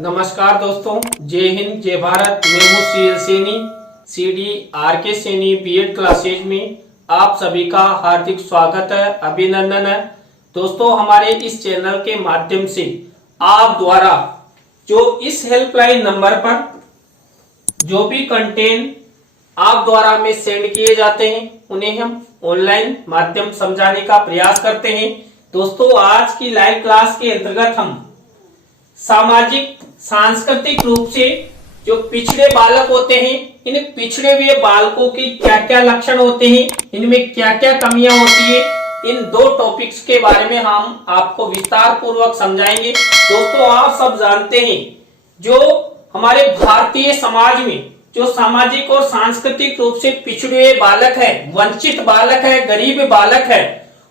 नमस्कार दोस्तों, जय हिंद जय भारत। मैं हूँ CL Saini, CD RK Saini BEd classes में आप सभी का हार्दिक स्वागत है, अभिनंदन है। दोस्तों, हमारे इस चैनल के माध्यम से आप द्वारा जो इस हेल्पलाइन नंबर पर जो भी कंटेंट आप द्वारा में सेंड किए जाते हैं उन्हें हम ऑनलाइन माध्यम समझाने का प्रयास करते हैं। दोस्तों, आज की लाइव क्लास के अंतर्गत हम सामाजिक सांस्कृतिक रूप से जो पिछड़े बालक होते हैं, इन पिछड़े हुए बालकों की क्या क्या लक्षण होते हैं, इनमें क्या क्या कमियां होती है, इन दो टॉपिक्स के बारे में हम आपको विस्तार पूर्वक समझाएंगे। दोस्तों, आप सब जानते हैं जो हमारे भारतीय समाज में जो सामाजिक और सांस्कृतिक रूप से पिछड़े हुए बालक है, वंचित बालक है, गरीब बालक है,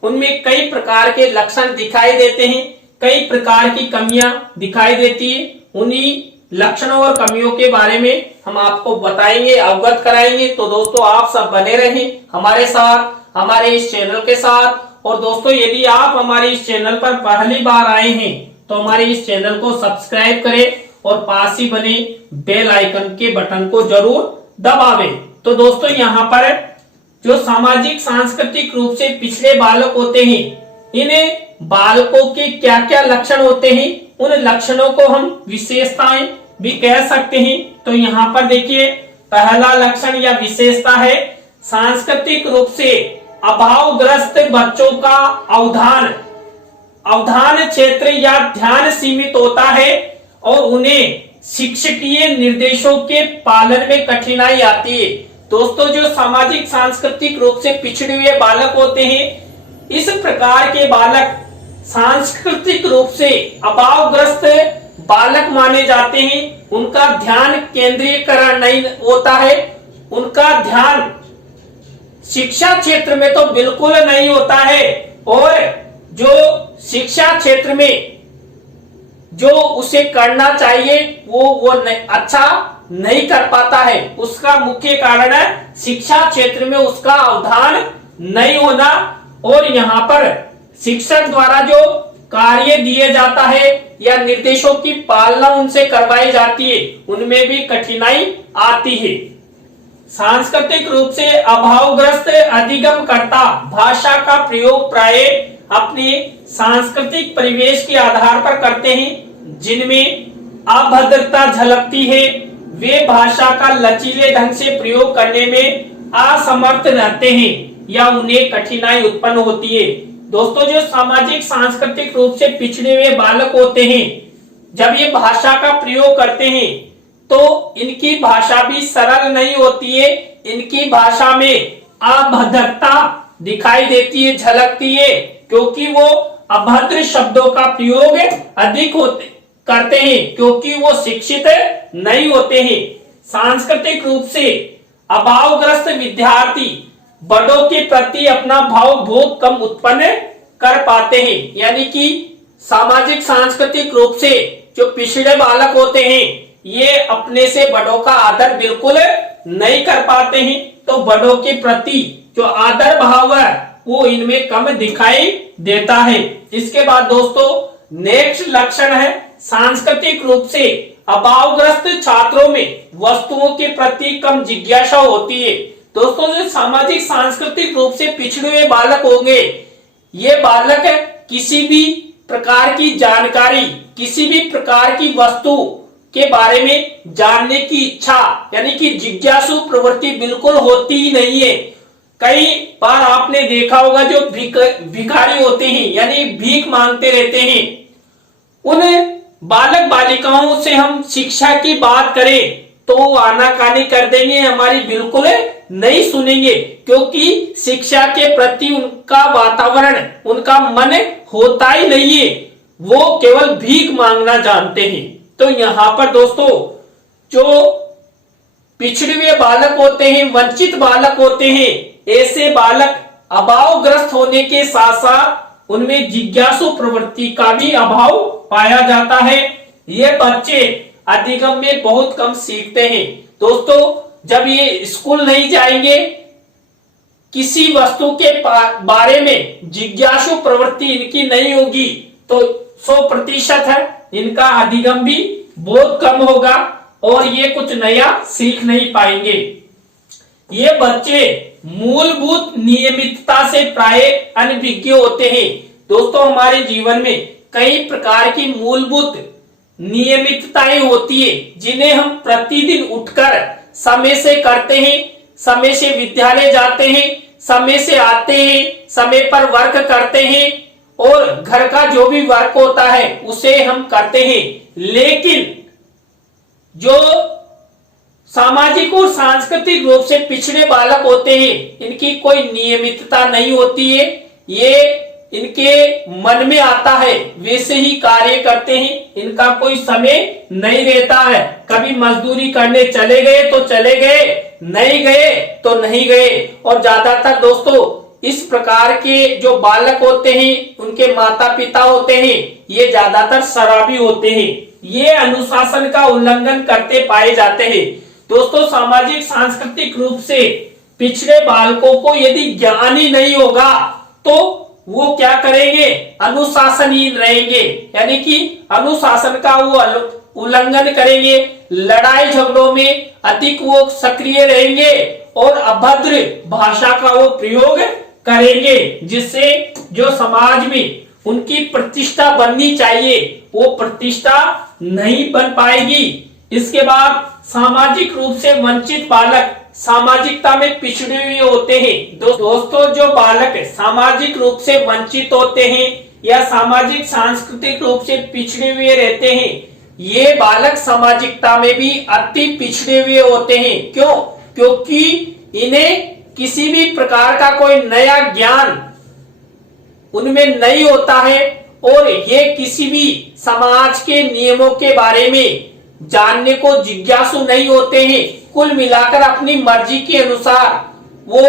उनमें कई प्रकार के लक्षण दिखाई देते हैं, कई प्रकार की कमियां दिखाई देती है। उन्हीं लक्षणों और कमियों के बारे में हम आपको बताएंगे, अवगत कराएंगे। तो दोस्तों, आप सब बने रहें हमारे साथ, हमारे इस चैनल के साथ। और दोस्तों, यदि आप हमारे इस चैनल पर पहली बार आए हैं तो हमारे इस चैनल को सब्सक्राइब करें और पास ही बने बेल आइकन के बटन को जरूर दबावें। तो दोस्तों, यहाँ पर जो सामाजिक सांस्कृतिक रूप से पिछड़े बालक होते हैं, इन्हें बालकों के क्या क्या लक्षण होते हैं, उन लक्षणों को हम विशेषताएं भी कह सकते हैं। तो यहाँ पर देखिए, पहला लक्षण या विशेषता है सांस्कृतिक रूप से अभावग्रस्त बच्चों का अवधान क्षेत्र या ध्यान सीमित होता है और उन्हें शिक्षकीय निर्देशों के पालन में कठिनाई आती है। दोस्तों, जो सामाजिक सांस्कृतिक रूप से पिछड़े हुए बालक होते हैं, इस प्रकार के बालक सांस्कृतिक रूप से अभावग्रस्त बालक माने जाते हैं। उनका ध्यान केंद्रीकरण नहीं होता है, उनका ध्यान शिक्षा क्षेत्र में तो बिल्कुल नहीं होता है, और जो शिक्षा क्षेत्र में जो उसे करना चाहिए वो अच्छा नहीं कर पाता है। उसका मुख्य कारण है शिक्षा क्षेत्र में उसका अवधान नहीं होना, और यहाँ पर शिक्षक द्वारा जो कार्य दिए जाता है या निर्देशों की पालना उनसे करवाई जाती है, उनमें भी कठिनाई आती है। सांस्कृतिक रूप से अभावग्रस्त अधिगमकर्ता भाषा का प्रयोग प्राय अपने सांस्कृतिक परिवेश के आधार पर करते हैं, जिनमें अभद्रता झलकती है। वे भाषा का लचीले ढंग से प्रयोग करने में असमर्थ रहते हैं या उन्हें कठिनाई उत्पन्न होती है। दोस्तों, जो सामाजिक सांस्कृतिक रूप से पिछड़े हुए बालक होते हैं, जब ये भाषा का प्रयोग करते हैं तो इनकी भाषा भी सरल नहीं होती है, इनकी भाषा में अभद्रता दिखाई देती है, झलकती है, क्योंकि वो अभद्र शब्दों का प्रयोग अधिक करते हैं, क्योंकि वो शिक्षित नहीं होते हैं। सांस्कृतिक रूप से अभावग्रस्त विद्यार्थी बड़ों के प्रति अपना भाव बहुत कम उत्पन्न कर पाते हैं। यानी कि सामाजिक सांस्कृतिक रूप से जो पिछड़े बालक होते हैं, ये अपने से बड़ों का आदर बिल्कुल नहीं कर पाते हैं, तो बड़ों के प्रति जो आदर भाव है वो इनमें कम दिखाई देता है। इसके बाद दोस्तों, नेक्स्ट लक्षण है सांस्कृतिक रूप से अभावग्रस्त छात्रों में वस्तुओं के प्रति कम जिज्ञासा होती है। दोस्तों, जो सामाजिक सांस्कृतिक रूप से पिछड़े हुए बालक होंगे, ये बालक किसी भी प्रकार की जानकारी, किसी भी प्रकार की वस्तु के बारे में जानने की इच्छा यानी कि जिज्ञासु प्रवृत्ति बिल्कुल होती ही नहीं है। कई बार आपने देखा होगा जो भिखारी होते हैं यानी भीख मांगते रहते हैं, उन बालक बालिकाओं से हम शिक्षा की बात करें तो वो आनाकानी कर देंगे, हमारी बिल्कुल नहीं सुनेंगे, क्योंकि शिक्षा के प्रति उनका वातावरण, उनका मन होता ही नहीं है, वो केवल भीख मांगना जानते हैं। तो यहाँ पर दोस्तों, जो पिछड़े हुए बालक होते हैं, वंचित बालक होते हैं, ऐसे बालक अभावग्रस्त होने के साथ साथ उनमें जिज्ञासु प्रवृत्ति का भी अभाव पाया जाता है। ये बच्चे अधिगम में बहुत कम सीखते हैं। दोस्तों, जब ये स्कूल नहीं जाएंगे, किसी वस्तु के बारे में जिज्ञासु प्रवृत्ति इनकी नहीं होगी, तो 100% है इनका अधिगम भी बहुत कम होगा और ये कुछ नया सीख नहीं पाएंगे। ये बच्चे मूलभूत नियमितता से प्राय अनभिज्ञ होते हैं। दोस्तों, हमारे जीवन में कई प्रकार की मूलभूत नियमितताएं होती है जिन्हें हम प्रतिदिन उठकर समय से करते हैं, समय से विद्यालय जाते हैं, समय से आते हैं, समय पर वर्क करते हैं और घर का जो भी वर्क होता है उसे हम करते हैं। लेकिन जो सामाजिक और सांस्कृतिक रूप से पिछड़े बालक होते हैं, इनकी कोई नियमितता नहीं होती है। ये इनके मन में आता है वैसे ही कार्य करते हैं, इनका कोई समय नहीं रहता है। कभी मजदूरी करने चले गए तो चले गए, नहीं गए तो नहीं गए। और ज्यादातर दोस्तों इस प्रकार के जो बालक होते हैं, उनके माता पिता होते हैं, ये ज्यादातर शराबी होते हैं। ये अनुशासन का उल्लंघन करते पाए जाते हैं। दोस्तों, सामाजिक सांस्कृतिक रूप से पिछड़े बालकों को यदि ज्ञान ही नहीं होगा तो वो क्या करेंगे, अनुशासनहीन रहेंगे, यानी कि अनुशासन का वो उल्लंघन करेंगे, लड़ाई झगड़ों में अधिक वो सक्रिय रहेंगे और अभद्र भाषा का वो प्रयोग करेंगे, जिससे जो समाज में उनकी प्रतिष्ठा बननी चाहिए वो प्रतिष्ठा नहीं बन पाएगी। इसके बाद सामाजिक रूप से वंचित बालक सामाजिकता में पिछड़े हुए होते हैं। दोस्तों, जो बालक सामाजिक रूप से वंचित होते हैं या सामाजिक सांस्कृतिक रूप से पिछड़े हुए रहते हैं, ये बालक सामाजिकता में भी अति पिछड़े हुए होते हैं। क्यों? क्योंकि इन्हें किसी भी प्रकार का कोई नया ज्ञान उनमें नहीं होता है और ये किसी भी समाज के नियमों के बारे में जानने को जिज्ञासु नहीं होते हैं। कुल मिलाकर अपनी मर्जी के अनुसार वो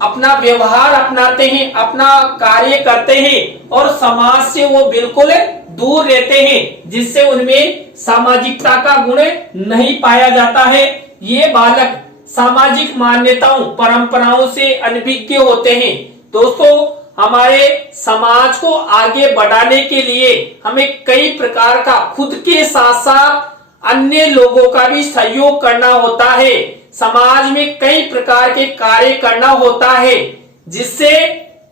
अपना व्यवहार अपनाते हैं, अपना कार्य करते हैं और समाज से वो बिल्कुल दूर रहते हैं, जिससे उनमें सामाजिकता का गुण नहीं पाया जाता है। ये बालक सामाजिक मान्यताओं परंपराओं से अनभिज्ञ होते हैं। दोस्तों, हमारे समाज को आगे बढ़ाने के लिए हमें कई प्रकार का खुद के साथ साथ अन्य लोगों का भी सहयोग करना होता है। समाज में कई प्रकार के कार्य करना होता है जिससे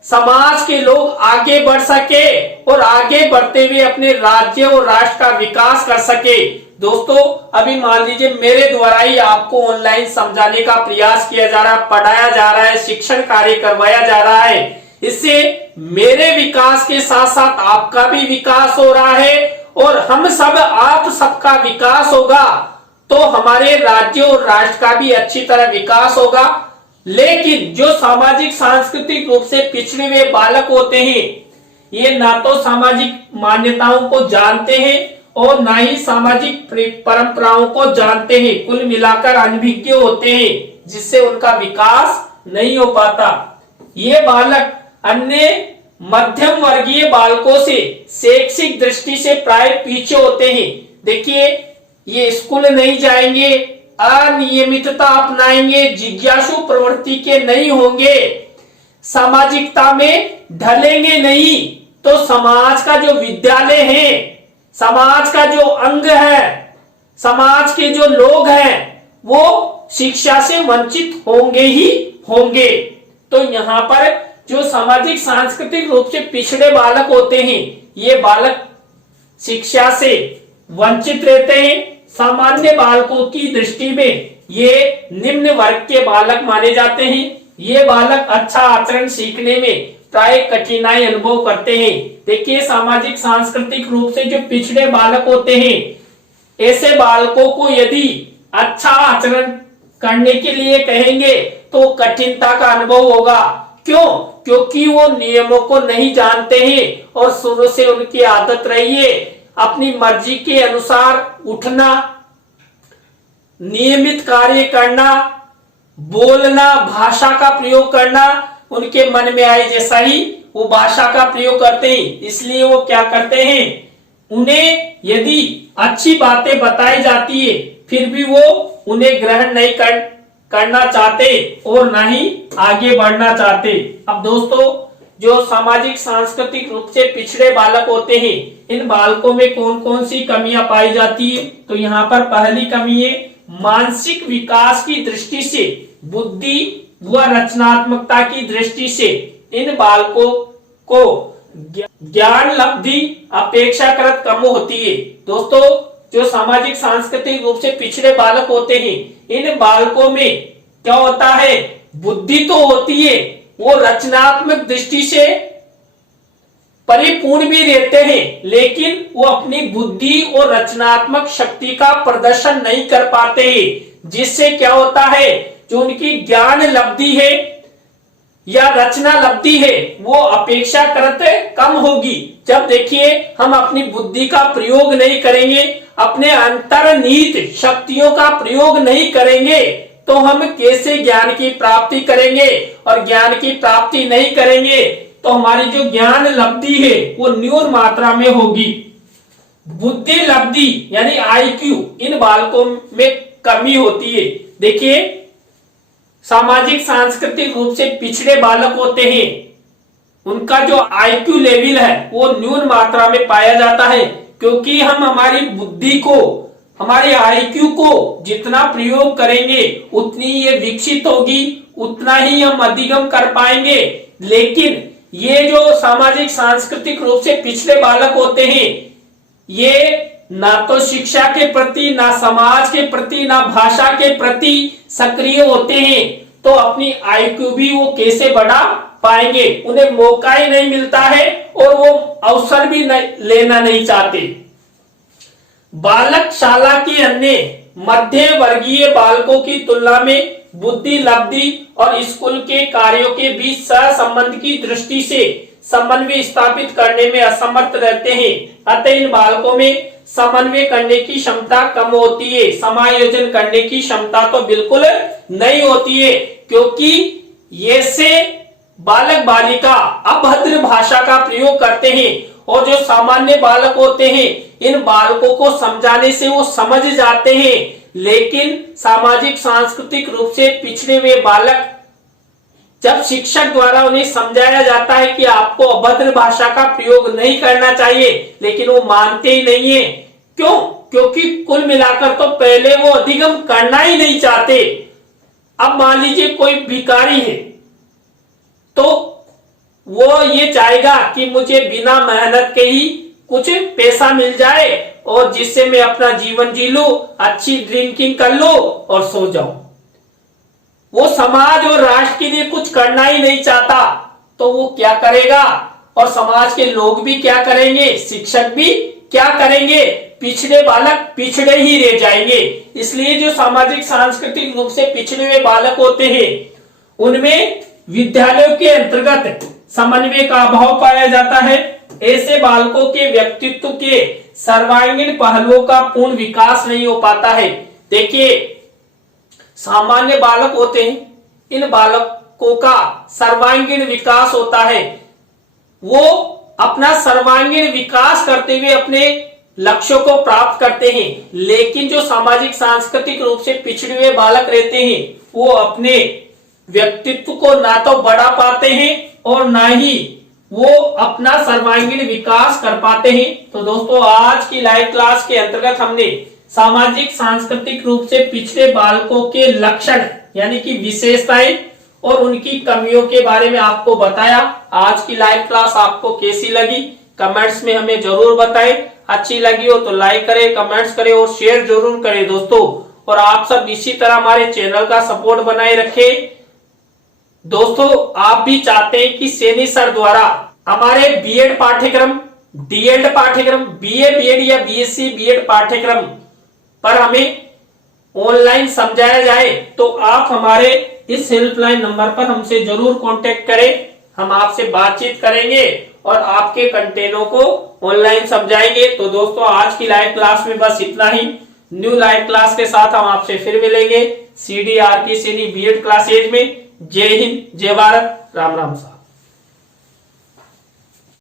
समाज के लोग आगे बढ़ सके और आगे बढ़ते हुए अपने राज्य और राष्ट्र का विकास कर सके। दोस्तों, अभी मान लीजिए मेरे द्वारा ही आपको ऑनलाइन समझाने का प्रयास किया जा रहा है, पढ़ाया जा रहा है, शिक्षण कार्य करवाया जा रहा है। इससे मेरे विकास के साथ साथ आपका भी विकास हो रहा है और हम सब आप सबका विकास होगा तो हमारे राज्य और राष्ट्र का भी अच्छी तरह विकास होगा। लेकिन जो सामाजिक सांस्कृतिक रूप से पिछड़े हुए बालक होते हैं, ये ना तो सामाजिक मान्यताओं को जानते हैं और ना ही सामाजिक परंपराओं को जानते हैं। कुल मिलाकर अनभिज्ञ होते हैं, जिससे उनका विकास नहीं हो पाता। ये बालक अन्य मध्यम वर्गीय बालकों से शैक्षिक दृष्टि से प्राय पीछे होते हैं। देखिए, ये स्कूल नहीं जाएंगे, अनियमितता अपनाएंगे, जिज्ञासु प्रवृत्ति के नहीं होंगे, सामाजिकता में ढलेंगे नहीं, तो समाज का जो विद्यालय है, समाज का जो अंग है, समाज के जो लोग हैं, वो शिक्षा से वंचित होंगे ही होंगे। तो यहाँ पर जो सामाजिक सांस्कृतिक रूप से पिछड़े बालक होते हैं, ये बालक शिक्षा से वंचित रहते हैं। सामान्य बालकों की दृष्टि में ये निम्न वर्ग के बालक माने जाते हैं। ये बालक अच्छा आचरण सीखने में प्राय कठिनाई अनुभव करते हैं। देखिए, सामाजिक सांस्कृतिक रूप से जो पिछड़े बालक होते हैं, ऐसे बालकों को यदि अच्छा आचरण करने के लिए कहेंगे तो कठिनता का अनुभव होगा। क्यों? क्योंकि वो नियमों को नहीं जानते हैं और शुरू से उनकी आदत रही है अपनी मर्जी के अनुसार उठना, नियमित कार्य करना, बोलना, भाषा का प्रयोग करना, उनके मन में आए जैसा ही वो भाषा का प्रयोग करते हैं। इसलिए वो क्या करते हैं, उन्हें यदि अच्छी बातें बताई जाती है फिर भी वो उन्हें ग्रहण नहीं करना चाहते और ना ही आगे बढ़ना चाहते। अब दोस्तों, जो सामाजिक सांस्कृतिक रूप से पिछड़े बालक होते हैं, इन बालकों में कौन कौन सी कमियां पाई जाती है? तो यहाँ पर पहली कमी है मानसिक विकास की दृष्टि से, बुद्धि व रचनात्मकता की दृष्टि से इन बालकों को ज्ञान लब्धि अपेक्षाकृत कम होती है। दोस्तों, जो सामाजिक सांस्कृतिक रूप से पिछड़े बालक होते हैं, इन बालकों में क्या होता है? बुद्धि तो होती है, वो रचनात्मक दृष्टि से परिपूर्ण भी रहते हैं, लेकिन वो अपनी बुद्धि और रचनात्मक शक्ति का प्रदर्शन नहीं कर पाते हैं, जिससे क्या होता है? जो उनकी ज्ञान लब्धि है या रचना लब्धि है, वो अपेक्षाकृत कम होगी। जब देखिए हम अपनी बुद्धि का प्रयोग नहीं करेंगे, अपने अंतर्निहित शक्तियों का प्रयोग नहीं करेंगे, तो हम कैसे ज्ञान की प्राप्ति करेंगे? और ज्ञान की प्राप्ति नहीं करेंगे तो हमारी जो ज्ञान लब्धि है वो न्यून मात्रा में होगी। बुद्धि लब्धि यानी आईक्यू इन बालकों में कमी होती है। देखिए, सामाजिक सांस्कृतिक रूप से पिछड़े बालक होते हैं, उनका जो आईक्यू लेवल है वो न्यून मात्रा में पाया जाता है, क्योंकि हम हमारी बुद्धि को, हमारे आईक्यू को जितना प्रयोग करेंगे उतनी ये विकसित होगी, उतना ही हम अधिगम कर पाएंगे। लेकिन ये जो सामाजिक सांस्कृतिक रूप से पिछड़े बालक होते हैं, ये ना तो शिक्षा के प्रति, ना समाज के प्रति, ना भाषा के प्रति सक्रिय होते हैं, तो अपनी आईक्यू भी वो कैसे बढ़ा पाएंगे? उन्हें मौका ही नहीं मिलता है और वो अवसर भी लेना नहीं चाहते। बालक शाला के अन्य मध्य वर्गीय बालकों की तुलना में बुद्धि लब्धि और स्कूल के कार्यों के बीच सहसंबंध की दृष्टि से समन्वय स्थापित करने में असमर्थ रहते हैं। अतः इन बालकों में समन्वय करने की क्षमता कम होती है, समायोजन करने की क्षमता तो बिल्कुल नहीं होती है, क्योंकि ये से बालक बालिका अभद्र भाषा का प्रयोग करते हैं, और जो सामान्य बालक होते हैं, इन बालकों को समझाने से वो समझ जाते हैं, लेकिन सामाजिक सांस्कृतिक रूप से पिछड़े हुए बालक, जब शिक्षक द्वारा उन्हें समझाया जाता है कि आपको अभद्र भाषा का प्रयोग नहीं करना चाहिए, लेकिन वो मानते ही नहीं है। क्यों? क्योंकि कुल मिलाकर तो पहले वो अधिगम करना ही नहीं चाहते। अब मान लीजिए कोई भिखारी है, तो वो ये चाहेगा कि मुझे बिना मेहनत के ही कुछ पैसा मिल जाए और जिससे मैं अपना जीवन जी लूं, अच्छी ड्रिंकिंग कर लूं और सो जाऊं। वो समाज और राष्ट्र के लिए कुछ करना ही नहीं चाहता, तो वो क्या करेगा? और समाज के लोग भी क्या करेंगे? शिक्षक भी क्या करेंगे? पिछड़े बालक पिछड़े ही रह जाएंगे। इसलिए जो सामाजिक सांस्कृतिक रूप से पिछड़े हुए बालक होते हैं, उनमें विद्यालयों के अंतर्गत समन्वय का अभाव पाया जाता है। ऐसे बालकों के व्यक्तित्व के सर्वांगीण पहलुओं का पूर्ण विकास नहीं हो पाता है। देखिए, सामान्य बालक होते हैं, इन बालकों का सर्वांगीण विकास होता है, वो अपना सर्वांगीण विकास करते हुए अपने लक्ष्यों को प्राप्त करते हैं। लेकिन जो सामाजिक सांस्कृतिक रूप से पिछड़े हुए बालक रहते हैं, वो अपने व्यक्तित्व को ना तो बढ़ा पाते हैं और ना ही वो अपना सर्वांगीण विकास कर पाते हैं। तो दोस्तों, आज की लाइव क्लास के अंतर्गत हमने सामाजिक सांस्कृतिक रूप से पिछड़े बालकों के लक्षण यानी कि विशेषताएं और उनकी कमियों के बारे में आपको बताया। आज की लाइव क्लास आपको कैसी लगी कमेंट्स में हमें जरूर बताएं। अच्छी लगी हो तो लाइक करें, कमेंट्स करें और शेयर जरूर करें दोस्तों। और आप सब इसी तरह हमारे चैनल का सपोर्ट बनाए रखें। दोस्तों, आप भी चाहते हैं कि सैनी सर द्वारा हमारे बीएड पाठ्यक्रम, डीएड पाठ्यक्रम, बीए बीएड या बीएससी बीएड पाठ्यक्रम पर हमें ऑनलाइन समझाया जाए, तो आप हमारे इस हेल्पलाइन नंबर पर हमसे जरूर कांटेक्ट करें। हम आपसे बातचीत करेंगे और आपके कंटेनों को ऑनलाइन समझाएंगे। तो दोस्तों, आज की लाइव क्लास में बस इतना ही। न्यू लाइव क्लास के साथ हम आपसे फिर मिलेंगे CDRP सैनी बीएड क्लासेज में। जय हिंद, जय भारत, राम राम साहब।